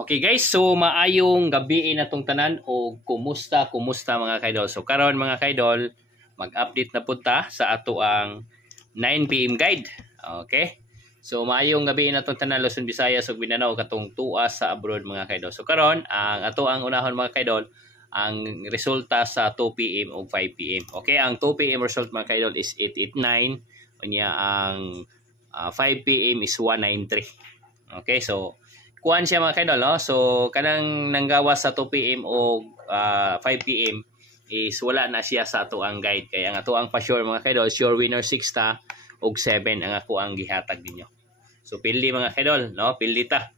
Okay guys, so maayong gabi na tong tanan o kumusta mga kaidol. So karon mga kaidol, mag-update na punta sa ato ang 9 PM guide. Okay? So maayong gabi na tong tanan Luzon, Visayas ug Mindanao katong tuwa sa abroad mga kaidol. So karon ang ato ang unahon mga kaidol ang resulta sa 2 PM ug 5 PM. Okay, ang 2 PM result mga kaidol is 889, unya ang 5 PM is 193. Okay, so kuan siya mga kaidol, no? So kanang nanggawas sa 2 PM o 5 PM is wala na siya sa ato ang guide. Kaya ang ato ang pa-sure mga kaidol, sure winner 6 ta og 7 ang ako ang gihatag ninyo. So pili mga kaidol, no? Pili ta.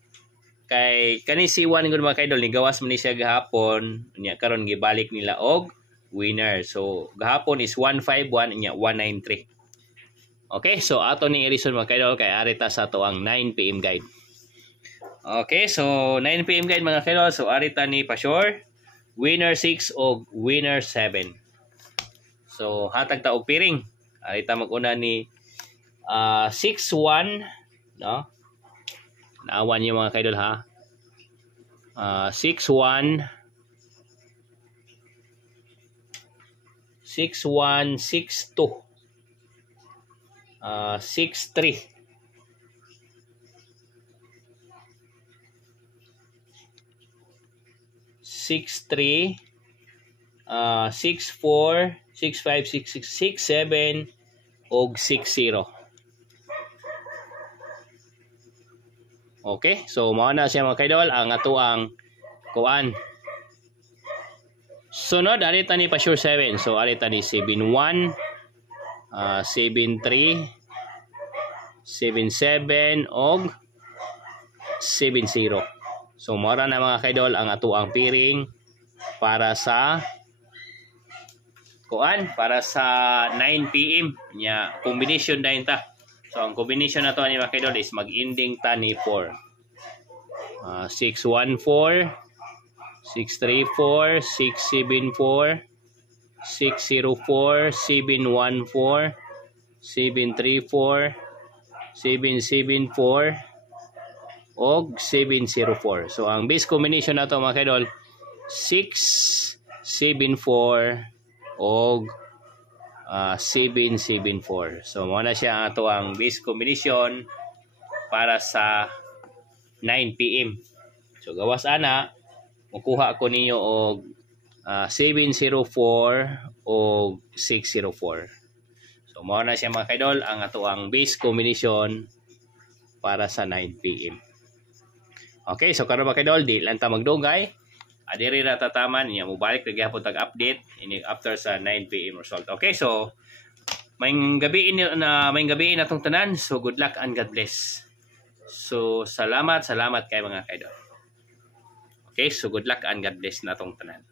Kay kani si 1 gud mga kaidol, ni gawas man ni siya gahapon, nya karon gibalik nila og winner. So gahapon is 151 nya 193. Okay, so ato ni i-reason mga kaidol kay arita sa ato ang 9 PM guide. Okay, so 9 PM guide mga kaidol. So arita ni pa-sure winner 6 o winner 7. So hatag ta og piring. Arita mag-una ni 6-1, no? Naawan niyo mga kaidol ha. 6-1 6-1 6-2 6-3 6-3 6-4 6-5 6-6 6-7 og 6-0. Okay, so mao na siya mga kaidol ang ato ang kuan. Sunod arita ni pa-sure 7. So arita ni 7-1 7-3 7-7 og 7-0. So mora na mga kaidol ang ato ang piring para sa kuan, para sa 9 PM nya combination dayon ta. So ang combination nato ni mga kaidol is mag-ending ta ni 4. 614 634 674 604 714 734 774 og 704. So ang base combination nato mga kaidol 674 og 774. So mo na siya ato ang base combination para sa 9 PM. So gawas ana mukuha ko ninyo og 704 og 604. So mo na siya mga kaidol ang ato ang base combination para sa 9 PM. Okay, so karon mga kaidol di lang ta magdugay. Adiri ra tataman niya mobalik ra gyapon tag update ini after sa 9 PM result. Okay, so may gabi na tong tanan. So good luck and God bless. So salamat kay mga kaidol. Okay, so good luck and God bless na tong tanan.